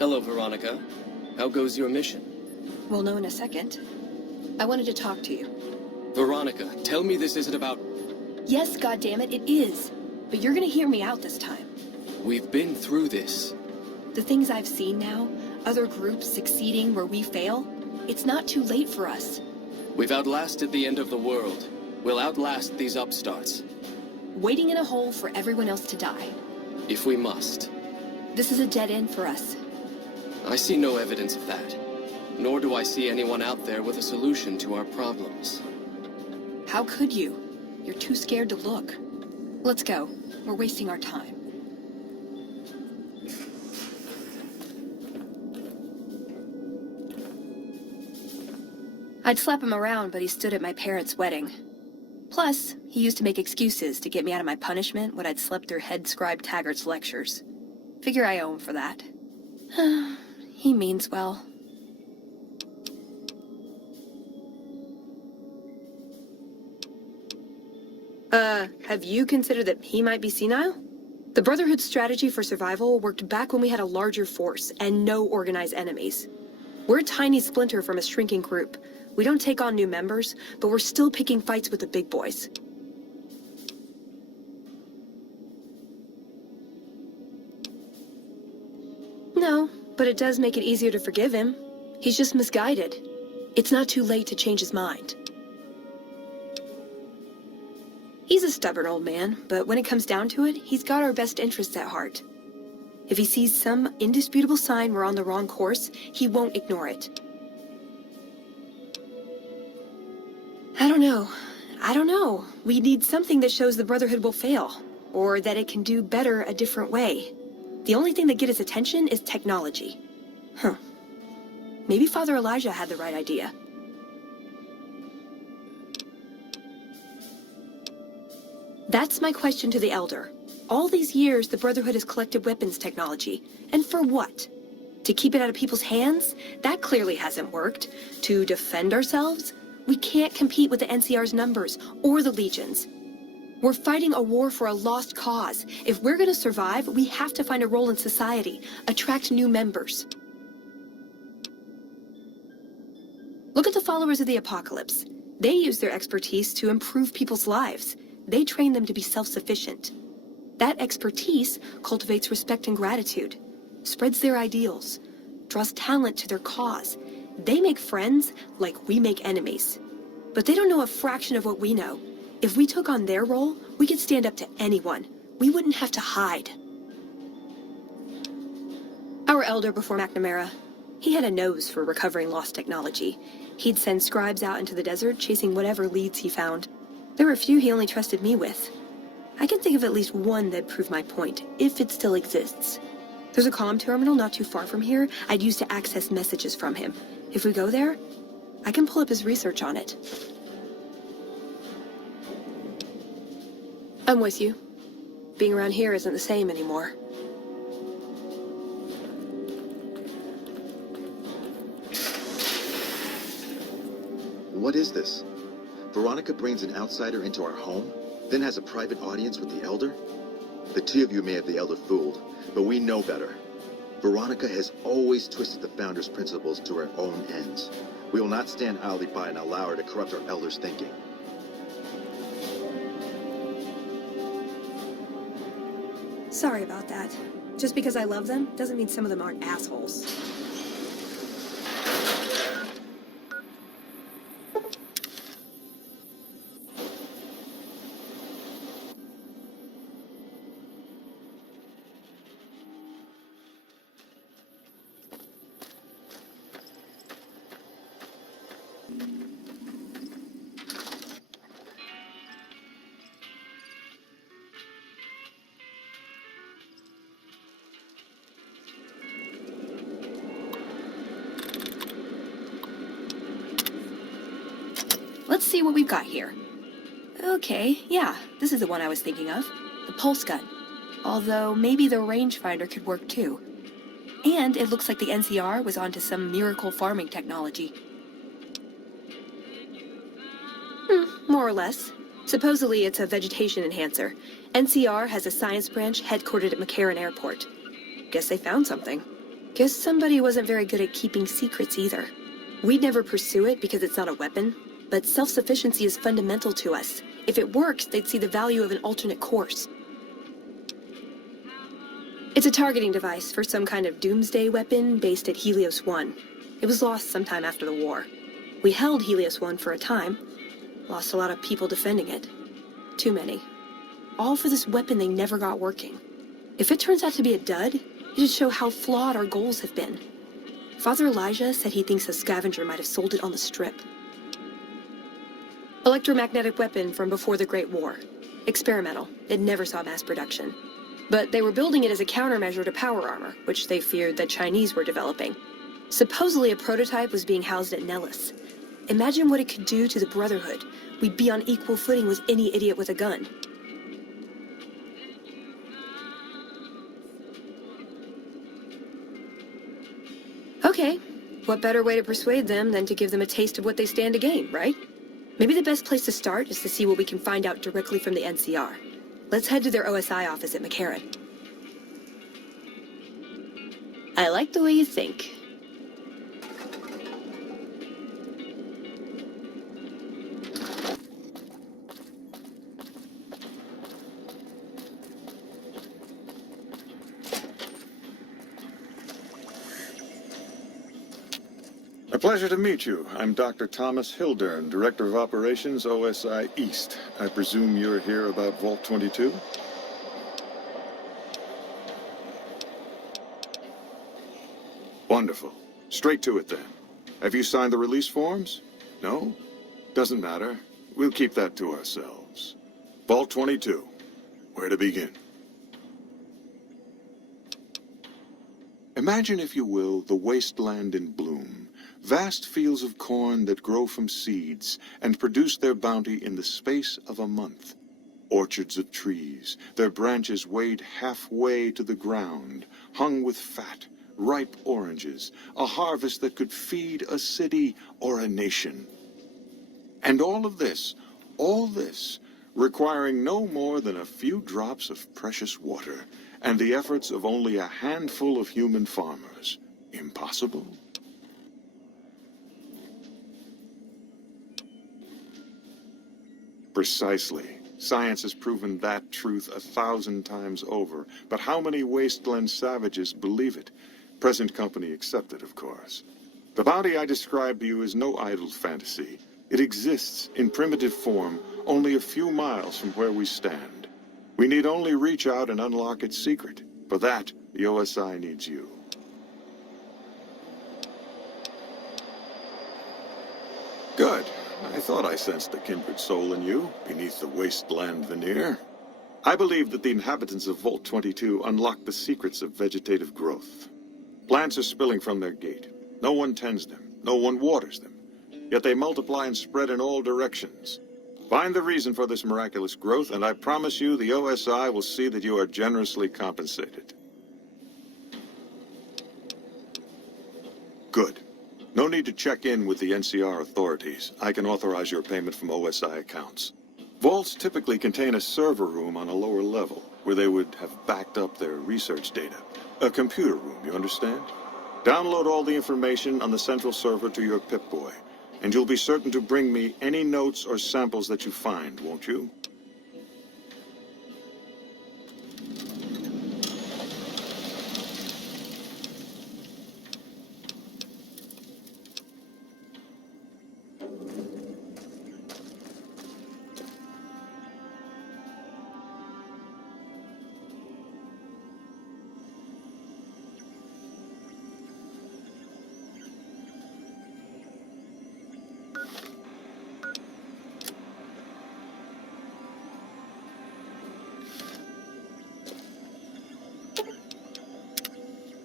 Hello, Veronica. How goes your mission? We'll know in a second. I wanted to talk to you. Veronica, tell me this isn't about... Yes, goddammit, it is. But you're gonna hear me out this time. We've been through this. The things I've seen now, other groups succeeding where we fail, it's not too late for us. We've outlasted the end of the world. We'll outlast these upstarts. Waiting in a hole for everyone else to die. If we must. This is a dead end for us. I see no evidence of that. Nor do I see anyone out there with a solution to our problems. How could you? You're too scared to look. Let's go. We're wasting our time. I'd slap him around, but he stood at my parents' wedding. Plus, he used to make excuses to get me out of my punishment when I'd slept through head scribe Taggart's lectures. Figure I owe him for that. He means well. Have you considered that he might be senile? The Brotherhood's strategy for survival worked back when we had a larger force and no organized enemies. We're a tiny splinter from a shrinking group. We don't take on new members, but we're still picking fights with the big boys. No, but it does make it easier to forgive him. He's just misguided. It's not too late to change his mind. He's a stubborn old man, but when it comes down to it, he's got our best interests at heart. If he sees some indisputable sign we're on the wrong course, he won't ignore it. I don't know. We need something that shows the Brotherhood will fail, or that it can do better a different way. The only thing that gets his attention is technology. Maybe Father Elijah had the right idea. That's my question to the Elder. All these years, the Brotherhood has collected weapons technology. And for what? To keep it out of people's hands? That clearly hasn't worked. To defend ourselves? We can't compete with the NCR's numbers, or the Legions. We're fighting a war for a lost cause. If we're gonna survive, we have to find a role in society, attract new members. Look at the followers of the Apocalypse. They use their expertise to improve people's lives. They train them to be self-sufficient. That expertise cultivates respect and gratitude, spreads their ideals, draws talent to their cause. They make friends like we make enemies. But they don't know a fraction of what we know. If we took on their role, we could stand up to anyone. We wouldn't have to hide. Our Elder before McNamara, he had a nose for recovering lost technology. He'd send scribes out into the desert chasing whatever leads he found. There were a few he only trusted me with. I can think of at least one that'd prove my point, if it still exists. There's a comm terminal not too far from here I'd use to access messages from him. If we go there, I can pull up his research on it. I'm with you. Being around here isn't the same anymore. What is this? Veronica brings an outsider into our home, then has a private audience with the Elder? The two of you may have the Elder fooled, but we know better. Veronica has always twisted the Founder's principles to her own ends. We will not stand idly by and allow her to corrupt our Elder's thinking. Sorry about that. Just because I love them doesn't mean some of them aren't assholes. Let's see what we've got here. Okay, yeah, this is the one I was thinking of. The pulse gun. Although, maybe the rangefinder could work too. And it looks like the NCR was onto some miracle farming technology. More or less. Supposedly it's a vegetation enhancer. NCR has a science branch headquartered at McCarran Airport. Guess they found something. Guess somebody wasn't very good at keeping secrets either. We'd never pursue it because it's not a weapon, but self-sufficiency is fundamental to us. If it works, they'd see the value of an alternate course. It's a targeting device for some kind of doomsday weapon based at Helios 1. It was lost sometime after the war. We held Helios 1 for a time. Lost a lot of people defending it. Too many. All for this weapon they never got working. If it turns out to be a dud, it'd show how flawed our goals have been. Father Elijah said he thinks a scavenger might have sold it on the strip. Electromagnetic weapon from before the Great War. Experimental. It never saw mass production. But they were building it as a countermeasure to power armor, which they feared the Chinese were developing. Supposedly a prototype was being housed at Nellis. Imagine what it could do to the Brotherhood. We'd be on equal footing with any idiot with a gun. Okay, what better way to persuade them than to give them a taste of what they stand to gain, right? Maybe the best place to start is to see what we can find out directly from the NCR. Let's head to their OSI office at McCarran. I like the way you think. A pleasure to meet you. I'm Dr. Thomas Hildern, Director of Operations, OSI East. I presume you're here about Vault 22? Wonderful. Straight to it then. Have you signed the release forms? No? Doesn't matter. We'll keep that to ourselves. Vault 22. Where to begin? Imagine, if you will, the wasteland in bloom. Vast fields of corn that grow from seeds and produce their bounty in the space of a month. Orchards of trees, their branches weighed halfway to the ground, hung with fat, ripe oranges, a harvest that could feed a city or a nation. And all this, requiring no more than a few drops of precious water and the efforts of only a handful of human farmers. Impossible? Precisely. Science has proven that truth 1,000 times over. But how many wasteland savages believe it? Present company accepted, of course. The bounty I described to you is no idle fantasy. It exists in primitive form only a few miles from where we stand. We need only reach out and unlock its secret. For that, the OSI needs you. Good. I thought I sensed a kindred soul in you, beneath the wasteland veneer. I believe that the inhabitants of Vault 22 unlock the secrets of vegetative growth. Plants are spilling from their gate. No one tends them. No one waters them. Yet they multiply and spread in all directions. Find the reason for this miraculous growth, and I promise you the OSI will see that you are generously compensated. Good. No need to check in with the NCR authorities. I can authorize your payment from OSI accounts. Vaults typically contain a server room on a lower level, where they would have backed up their research data. A computer room, you understand? Download all the information on the central server to your Pip-Boy, and you'll be certain to bring me any notes or samples that you find, won't you?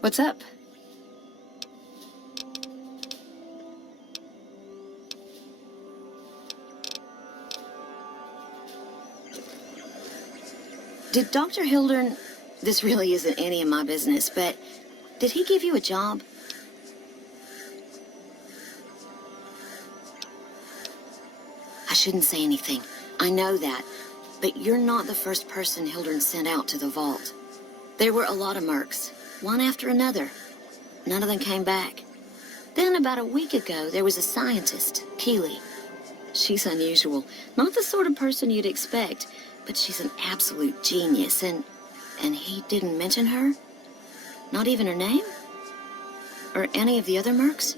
What's up? Did Dr. Hildern... This really isn't any of my business, but did he give you a job? I shouldn't say anything. I know that. But you're not the first person Hildern sent out to the vault. There were a lot of mercs, one after another. none of them came back. Then about a week ago, there was a scientist, Keely. She's unusual. Not the sort of person you'd expect, but she's an absolute genius, and he didn't mention her? Not even her name? Or any of the other mercs?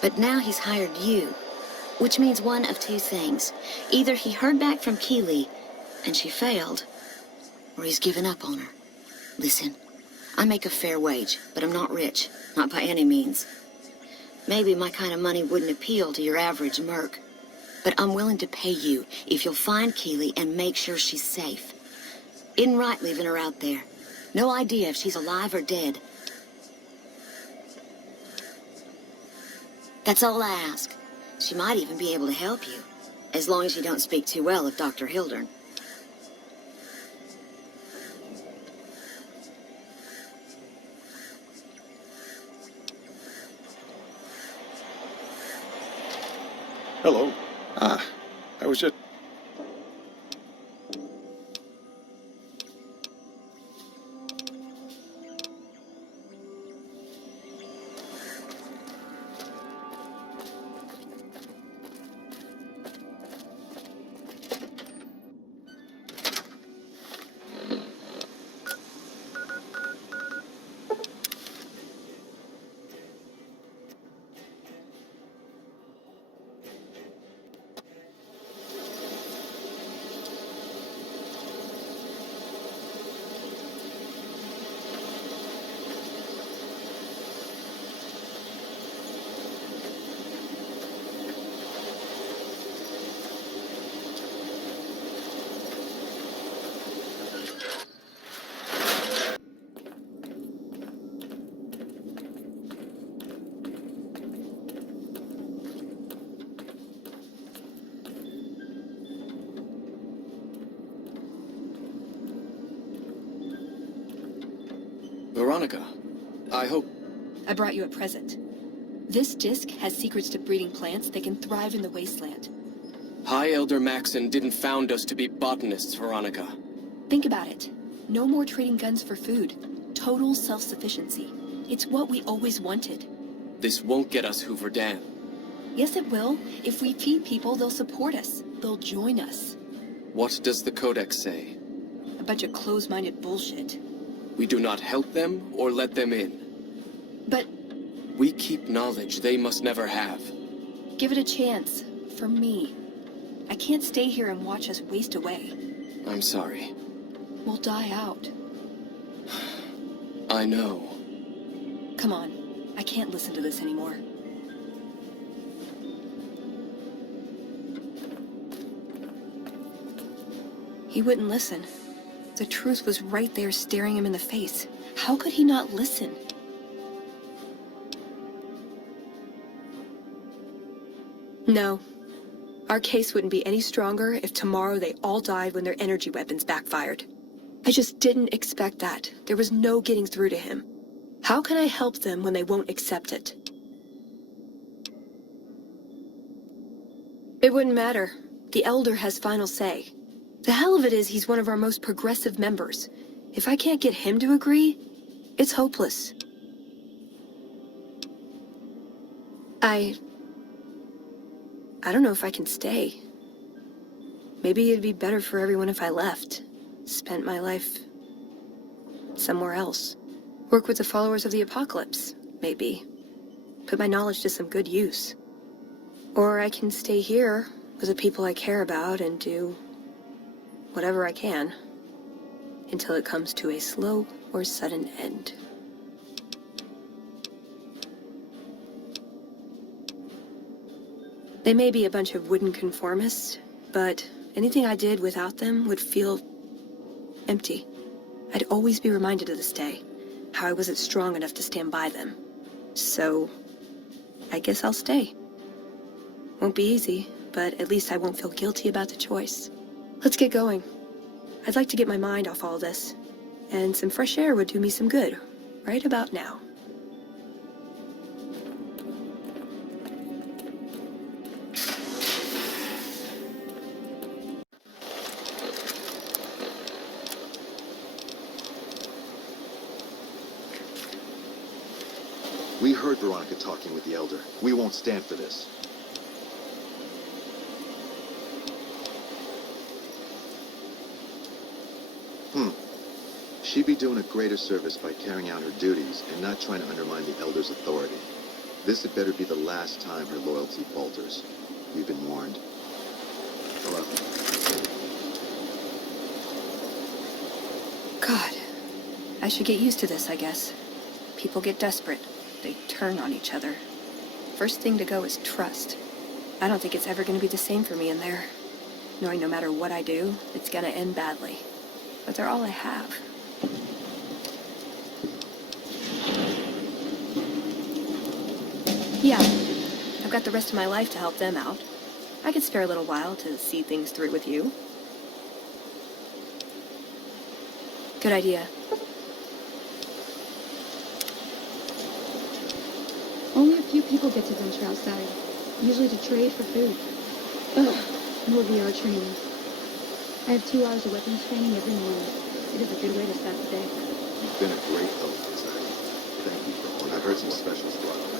But now he's hired you, which means one of two things. Either he heard back from Keely, and she failed, or he's given up on her. Listen, I make a fair wage, but I'm not rich, not by any means. Maybe my kind of money wouldn't appeal to your average merc, but I'm willing to pay you if you'll find Keely and make sure she's safe. Isn't right leaving her out there. No idea if she's alive or dead. That's all I ask. She might even be able to help you, as long as you don't speak too well of Dr. Hildern. Hello. I was just... Veronica, I hope... I brought you a present. This disc has secrets to breeding plants that can thrive in the wasteland. High Elder Maxon didn't found us to be botanists, Veronica. Think about it. No more trading guns for food. Total self-sufficiency. It's what we always wanted. This won't get us Hoover Dam. Yes, it will. If we feed people, they'll support us. They'll join us. What does the Codex say? A bunch of closed-minded bullshit. We do not help them or let them in. But We keep knowledge they must never have. give it a chance. For me. I can't stay here and watch us waste away. I'm sorry. We'll die out. I know. Come on. I can't listen to this anymore. He wouldn't listen. The truth was right there staring him in the face. How could he not listen? No. Our case wouldn't be any stronger if tomorrow they all died when their energy weapons backfired. I just didn't expect that. There was no getting through to him. How can I help them when they won't accept it? It wouldn't matter. The Elder has final say. The hell of it is he's one of our most progressive members. If I can't get him to agree, it's hopeless. I don't know if I can stay. Maybe it'd be better for everyone if I left. Spent my life somewhere else. Work with the followers of the apocalypse, maybe. Put my knowledge to some good use. Or I can stay here with the people I care about and do whatever I can until it comes to a slow or sudden end. They may be a bunch of wooden conformists, but anything I did without them would feel empty. I'd always be reminded of this day, how I wasn't strong enough to stand by them. So, I guess I'll stay. Won't be easy, but at least I won't feel guilty about the choice. Let's get going. I'd like to get my mind off all this, and some fresh air would do me some good, right about now. We heard Veronica talking with the Elder. We won't stand for this. She'd be doing a greater service by carrying out her duties and not trying to undermine the Elder's authority. This had better be the last time her loyalty falters. We've been warned. Hello. God. I should get used to this, I guess. People get desperate. They turn on each other. First thing to go is trust. I don't think it's ever going to be the same for me in there. Knowing no matter what I do, it's going to end badly. But they're all I have. Yeah, I've got the rest of my life to help them out. I could spare a little while to see things through with you. Good idea. Only a few people get to venture outside, usually to trade for food. Ugh, more VR training. I have 2 hours of weapons training every morning. It is a good way to start the day. You've been a great help, Zach. Thank you for all. I've heard some specials brought up.